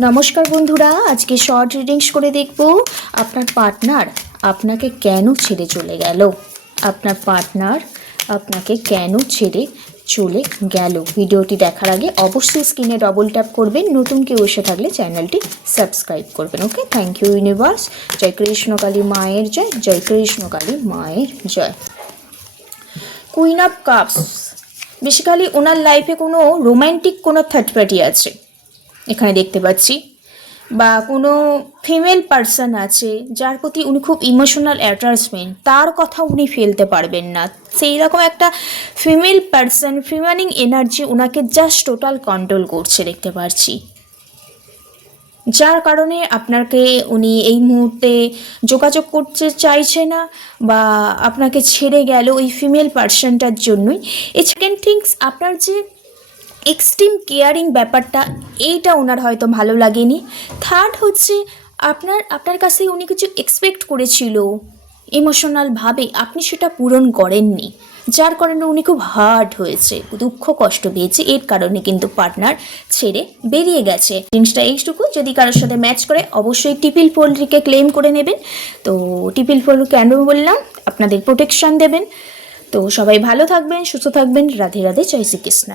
नमस्कार बंधुरा आज के शर्ट रिडिंग्स करे देखबो आपनार पार्टनार आपनाके केन छेड़े चले गेल। आपनार पार्टनार आपनाके केन छेड़े चले गेल। भिडियोटी देखार आगे अवश्य स्क्रिने डबल टैप करबेन। नतून केउ एसे थाकले चैनलटी सबस्क्राइब करबेन। Okay, thank you universe. जय कृष्ण काली मायेर जय, जय कृष्ण काली मायेर जय। कुइन अफ काप्स बेसिकली ओनार लाइफे कोनो रोमांटिक कोनो थार्ड पार्टी आछे एखाने देखते पाচ্ছি বা কোনো ফিমেল পারসন আছে যার প্রতি উনি খুব ইমোশনাল অ্যাটাচমেন্ট, তার কথা উনি ফেলতে পারবেন না। সেই রকম একটা ফিমেল পারসন ফিমেলিং এনার্জি ওনাকে জাস্ট টোটাল কন্ট্রোল করছে দেখতে পাচ্ছি, যার কারণে আপনাকে উনি এই মুহূর্তে যোগাযোগ করতে চাইছে না বা আপনাকে ছেড়ে গেল ওই ফিমেল পারসনটার জন্যই। এই সেকেন্ড থিংস আপনার যে एक्सट्रीम केयारिंग ব্যাপারটা এইটা ওনার হয়তো ভালো লাগেনি। থার্ড হচ্ছে আপনার কাছে উনি কিছু এক্সপেক্ট করেছিল ইমোশনালভাবে, আপনি সেটা পূরণ করেননি, যার কারণে উনি খুব হার্ট হয়েছে, দুঃখ কষ্ট পেয়েছে। এর কারণে কিন্তু পার্টনার ছেড়ে বেরিয়ে গেছে। জিনিসটা এইটুকু, যদি কারোর সাথে ম্যাচ করে অবশ্যই টিপিল পোলট্রিকে ক্লেম করে নেবেন। তো টিপিল পোলট্রি কেন বললাম, আপনাদের প্রোটেকশন দেবেন। তো সবাই ভালো থাকবেন, সুস্থ থাকবেন। রাধে রাধে, জয় শ্রীকৃষ্ণ।